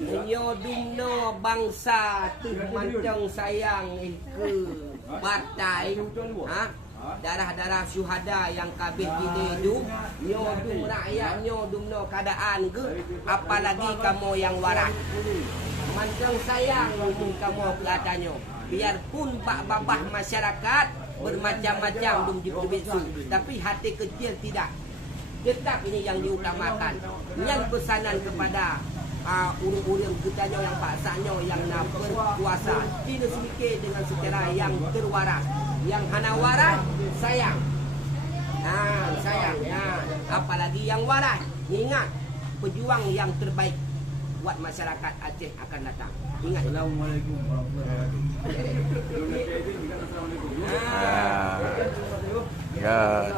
Menyodumno bangsa tu mancang sayang ke partai darah-darah syuhada yang kabeh hidup nyodum rakyat nyodumno keadaan ke apalagi kamu yang waras mancang sayang kamu katanya biarpun pak babah masyarakat bermacam-macam dum diperbesu tapi hati kecil tidak tetap ini yang diutamakan yang pesanan kepada urang-urang kitanya yang paksanya yang nak berkuasa tidak sedikit dengan secara yang terwaras yang hana waras sayang sayang apalagi yang waras ingat pejuang yang terbaik buat masyarakat Aceh akan datang ingat. Assalamualaikum warahmatullahi wabarakatuh. Ya.